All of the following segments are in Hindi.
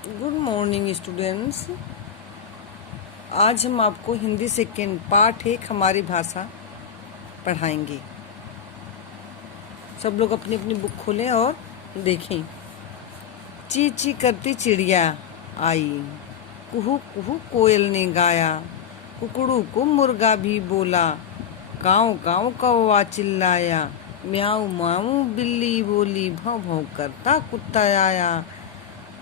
Good morning students. आज हम आपको हिंदी सेकेंड पार्ट 1 हमारी भाषा पढ़ाएंगे। सब लोग अपनी अपनी बुक खोलें और देखें। ची ची करती चिड़िया आई, कुहू कुहू कोयल ने गाया, कुकड़ू को मुर्गा भी बोला, काऊ काऊ कौवा चिल्लाया, म्याऊ म्याऊ बिल्ली बोली, भौं भौं करता कुत्ता आया,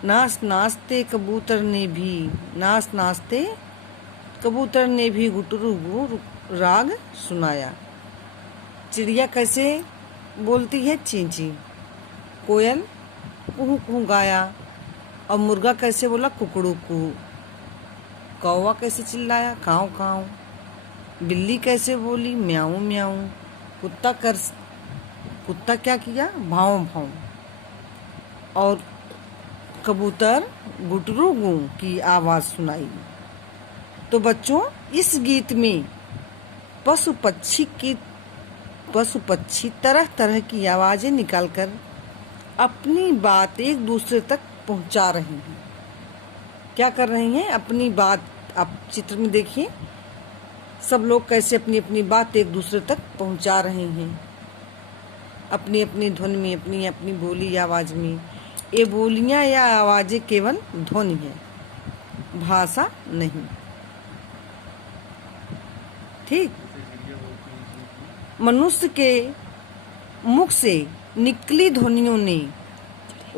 नाच नाचते कबूतर ने भी गुटरू राग सुनाया। चिड़िया कैसे बोलती है? ची ची। कोयल कुहू कुहू गाया। और मुर्गा कैसे बोला? कुकड़ू कुहू। कौवा कैसे चिल्लाया? काऊ काऊ। बिल्ली कैसे बोली? म्याऊ म्याऊ। कुत्ता क्या किया? भाव भाव। और कबूतर गुटरू गू की आवाज सुनाई। तो बच्चों, इस गीत में पशु पक्षी तरह तरह की आवाजें निकालकर अपनी बात एक दूसरे तक पहुंचा रहे हैं। क्या कर रहे हैं? अपनी बात। आप चित्र में देखिए, सब लोग कैसे अपनी अपनी बात एक दूसरे तक पहुंचा रहे हैं, अपनी अपनी धुन में, अपनी अपनी बोली आवाज में। ये बोलियां या आवाजें केवल ध्वनि है, भाषा नहीं। ठीक। मनुष्य के मुख से निकली ध्वनियों ने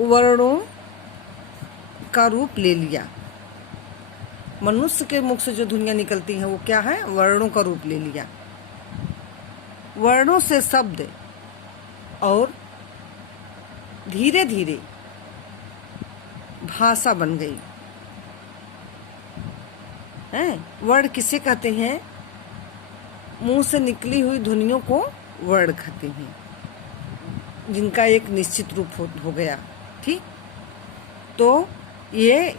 वर्णों का रूप ले लिया। मनुष्य के मुख से जो ध्वनियां निकलती हैं वो क्या है? वर्णों का रूप ले लिया। वर्णों से शब्द और धीरे धीरे भाषा बन गई है। वर्ण किसे कहते हैं? मुंह से निकली हुई ध्वनियों को वर्ण कहते हैं, जिनका एक निश्चित रूप हो गया। ठीक। तो ये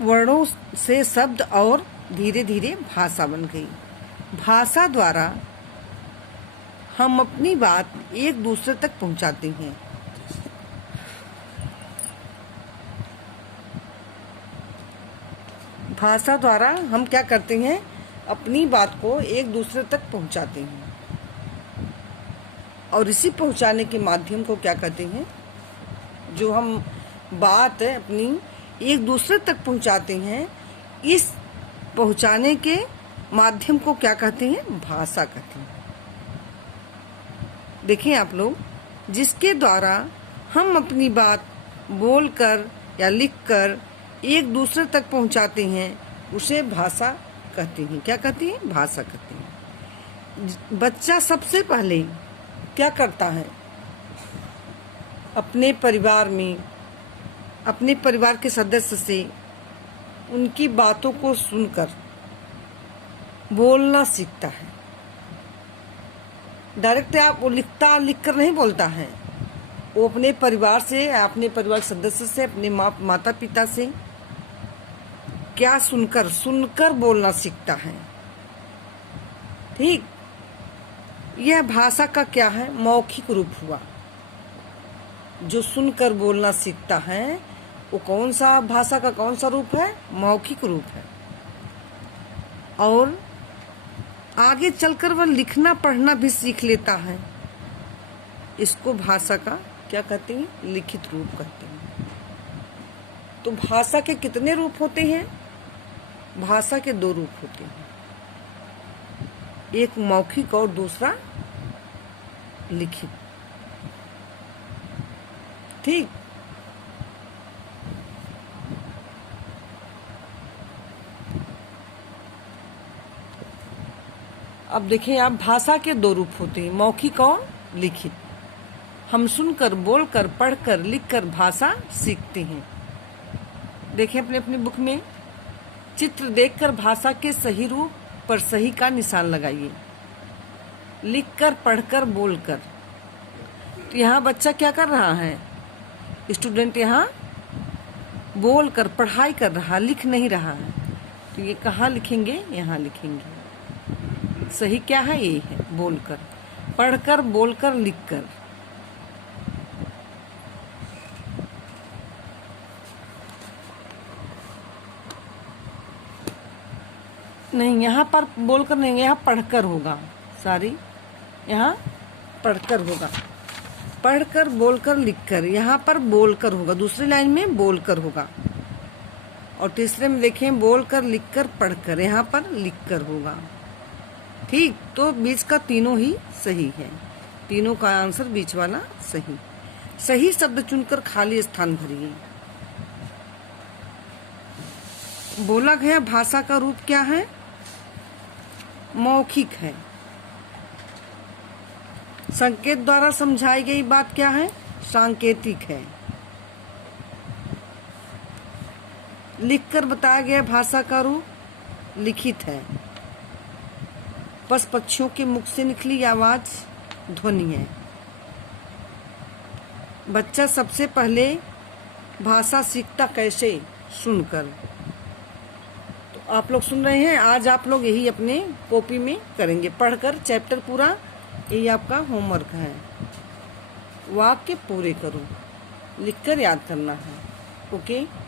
वर्णों से शब्द और धीरे धीरे भाषा बन गई। भाषा द्वारा हम अपनी बात एक दूसरे तक पहुंचाते हैं। भाषा द्वारा हम क्या करते हैं? अपनी बात को एक दूसरे तक पहुंचाते हैं। और इसी पहुंचाने के माध्यम को क्या कहते हैं? जो हम बात अपनी एक दूसरे तक पहुंचाते हैं, इस पहुंचाने के माध्यम को क्या कहते हैं? भाषा कहते हैं। देखिए आप लोग, जिसके द्वारा हम अपनी बात बोलकर या लिखकर एक दूसरे तक पहुंचाते हैं, उसे भाषा कहते हैं। क्या कहते हैं? भाषा कहते हैं। बच्चा सबसे पहले क्या करता है? अपने परिवार में, अपने परिवार के सदस्य से उनकी बातों को सुनकर बोलना सीखता है। डायरेक्ट आप वो लिखकर नहीं बोलता है। वो अपने परिवार से, अपने परिवार सदस्य से, अपने माता पिता से क्या सुनकर बोलना सीखता है। ठीक। यह भाषा का क्या है? मौखिक रूप हुआ। जो सुनकर बोलना सीखता है वो कौन सा भाषा का कौन सा रूप है? मौखिक रूप है। और आगे चलकर वह लिखना पढ़ना भी सीख लेता है। इसको भाषा का क्या कहते हैं? लिखित रूप कहते हैं। तो भाषा के कितने रूप होते हैं? भाषा के 2 रूप होते हैं, एक मौखिक और दूसरा लिखित। ठीक। अब देखें आप, भाषा के 2 रूप होते हैं, मौखिक और लिखित। हम सुनकर, बोलकर, पढ़कर, लिखकर भाषा सीखते हैं। देखें अपने अपनी बुक में चित्र देखकर भाषा के सही रूप पर सही का निशान लगाइए। लिखकर, पढ़कर, बोलकर। तो यहाँ बच्चा क्या कर रहा है? स्टूडेंट यहाँ बोलकर पढ़ाई कर रहा, लिख नहीं रहा है। तो ये कहाँ लिखेंगे? यहाँ लिखेंगे। सही क्या है? ये है बोलकर, पढ़कर, बोलकर, लिखकर। नहीं, यहाँ पर बोलकर नहीं, यहाँ पढ़कर होगा। सॉरी, यहाँ पढ़कर होगा। पढ़कर, बोलकर, लिखकर। यहाँ पर बोलकर होगा, दूसरी लाइन में बोलकर होगा। और तीसरे में देखें बोलकर, लिखकर, पढ़कर। यहाँ पर लिखकर होगा। ठीक, तो बीच का तीनों ही सही है। तीनों का आंसर बीच वाला सही। सही शब्द चुनकर खाली स्थान भरिए। बोला गया भाषा का रूप क्या है? मौखिक है। संकेत द्वारा समझाई गई बात क्या है? सांकेतिक है। लिखकर बताया गया भाषा का रूप लिखित है। पशु पक्षियों के मुख से निकली आवाज ध्वनि है। बच्चा सबसे पहले भाषा सीखता कैसे? सुनकर। तो आप लोग सुन रहे हैं, आज आप लोग यही अपने कॉपी में करेंगे, पढ़कर चैप्टर पूरा। यही आपका होमवर्क है। वाक्य पूरे करो, लिखकर याद करना है। ओके।